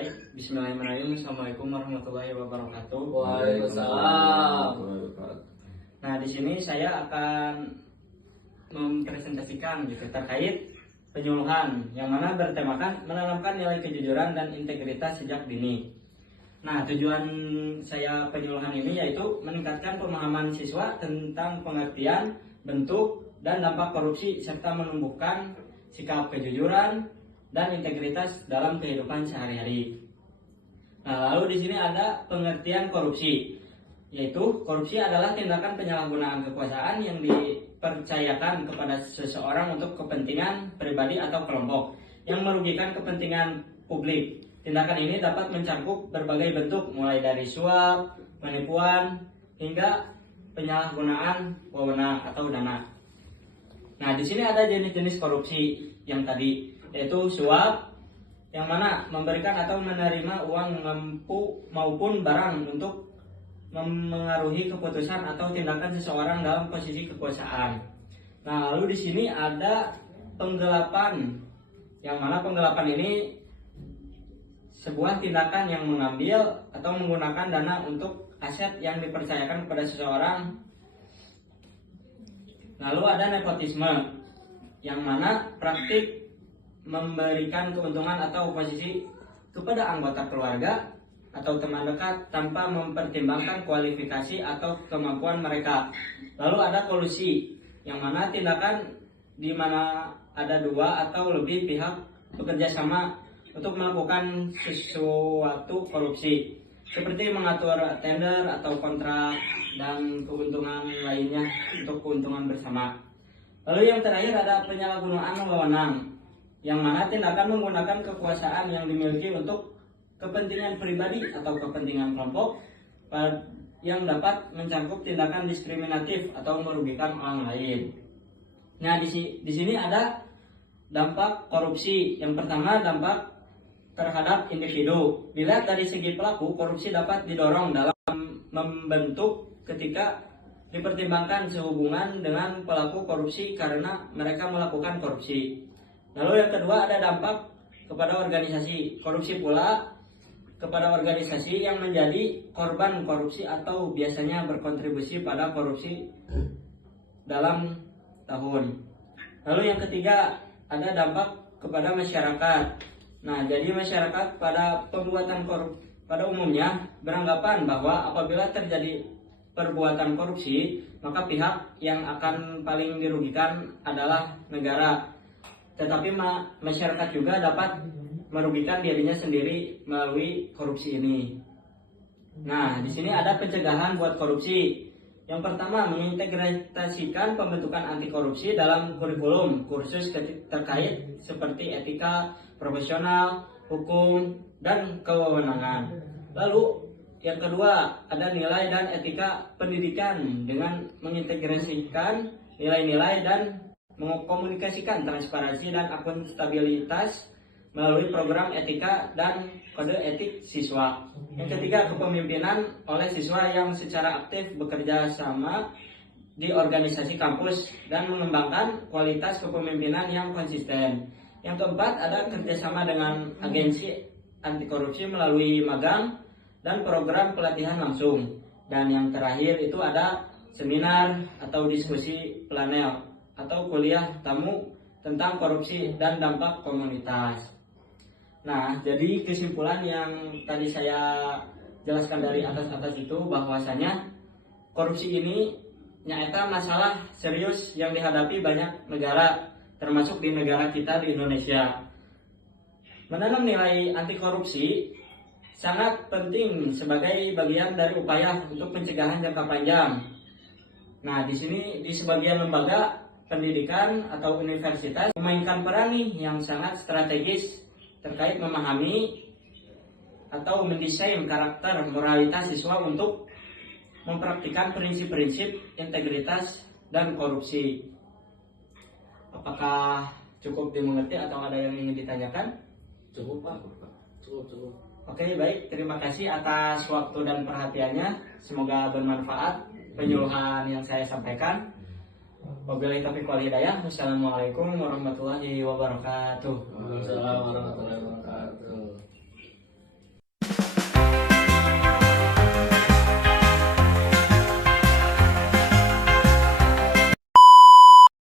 Baik, bismillahirrahmanirrahim. Assalamualaikum warahmatullahi wabarakatuh. Waalaikumsalam. Nah, di sini saya akan mempresentasikan terkait penyuluhan yang mana bertemakan menanamkan nilai kejujuran dan integritas sejak dini. Nah, tujuan saya penyuluhan ini yaitu meningkatkan pemahaman siswa tentang pengertian, bentuk, dan dampak korupsi serta menumbuhkan sikap kejujuran dan integritas dalam kehidupan sehari-hari. Nah, lalu di sini ada pengertian korupsi, yaitu korupsi adalah tindakan penyalahgunaan kekuasaan yang dipercayakan kepada seseorang untuk kepentingan pribadi atau kelompok yang merugikan kepentingan publik. Tindakan ini dapat mencakup berbagai bentuk, mulai dari suap, penipuan, hingga penyalahgunaan wewenang atau dana. Nah, di sini ada jenis-jenis korupsi yang tadi, yaitu suap, yang mana memberikan atau menerima uang maupun barang untuk memengaruhi keputusan atau tindakan seseorang dalam posisi kekuasaan. Nah, lalu di sini ada penggelapan, yang mana penggelapan ini sebuah tindakan yang mengambil atau menggunakan dana untuk aset yang dipercayakan kepada seseorang. Lalu ada nepotisme, yang mana praktik memberikan keuntungan atau posisi kepada anggota keluarga atau teman dekat tanpa mempertimbangkan kualifikasi atau kemampuan mereka. Lalu ada kolusi, yang mana tindakan di mana ada dua atau lebih pihak bekerja sama untuk melakukan sesuatu korupsi, seperti mengatur tender atau kontrak dan keuntungan lainnya untuk keuntungan bersama. Lalu yang terakhir ada penyalahgunaan wewenang, yang mana tindakan menggunakan kekuasaan yang dimiliki untuk kepentingan pribadi atau kepentingan kelompok yang dapat mencakup tindakan diskriminatif atau merugikan orang lain. Nah, di sini ada dampak korupsi. Yang pertama, dampak terhadap individu. Dilihat dari segi pelaku, korupsi dapat didorong dalam membentuk ketika dipertimbangkan sehubungan dengan pelaku korupsi karena mereka melakukan korupsi. Lalu yang kedua ada dampak kepada organisasi. Korupsi pula kepada organisasi yang menjadi korban korupsi atau biasanya berkontribusi pada korupsi dalam tahun. Lalu yang ketiga ada dampak kepada masyarakat. Nah, jadi masyarakat pada pada umumnya beranggapan bahwa apabila terjadi perbuatan korupsi, maka pihak yang akan paling dirugikan adalah negara. Tetapi masyarakat juga dapat merugikan dirinya sendiri melalui korupsi ini. Nah, di sini ada pencegahan buat korupsi. Yang pertama, mengintegrasikan pembentukan anti korupsi dalam kurikulum, kursus terkait seperti etika profesional, hukum, dan kewenangan. Lalu yang kedua, ada nilai dan etika pendidikan dengan mengintegrasikan nilai-nilai dan mengkomunikasikan transparansi dan akuntabilitas melalui program etika dan kode etik siswa. Yang ketiga, kepemimpinan oleh siswa yang secara aktif bekerja sama di organisasi kampus dan mengembangkan kualitas kepemimpinan yang konsisten. Yang keempat, ada kerjasama dengan agensi anti korupsi melalui magang dan program pelatihan langsung. Dan yang terakhir itu ada seminar atau diskusi panel atau kuliah tamu tentang korupsi dan dampak komunitas. Nah, jadi kesimpulan yang tadi saya jelaskan dari atas itu bahwasanya korupsi ini nyata masalah serius yang dihadapi banyak negara, termasuk di negara kita di Indonesia. Menanam nilai anti korupsi sangat penting sebagai bagian dari upaya untuk pencegahan jangka panjang. Nah, di sini di sebagian lembaga pendidikan atau universitas memainkan peran yang sangat strategis terkait memahami atau mendesain karakter moralitas siswa untuk mempraktikkan prinsip-prinsip integritas dan korupsi. Apakah cukup dimengerti atau ada yang ingin ditanyakan? Cukup, Pak. Cukup. Oke, baik. Terima kasih atas waktu dan perhatiannya. Semoga bermanfaat penyuluhan yang saya sampaikan. Wabillahi taufiq wal hidayah. Wassalamualaikum warahmatullahi wabarakatuh. Waalaikumsalam warahmatullahi wabarakatuh.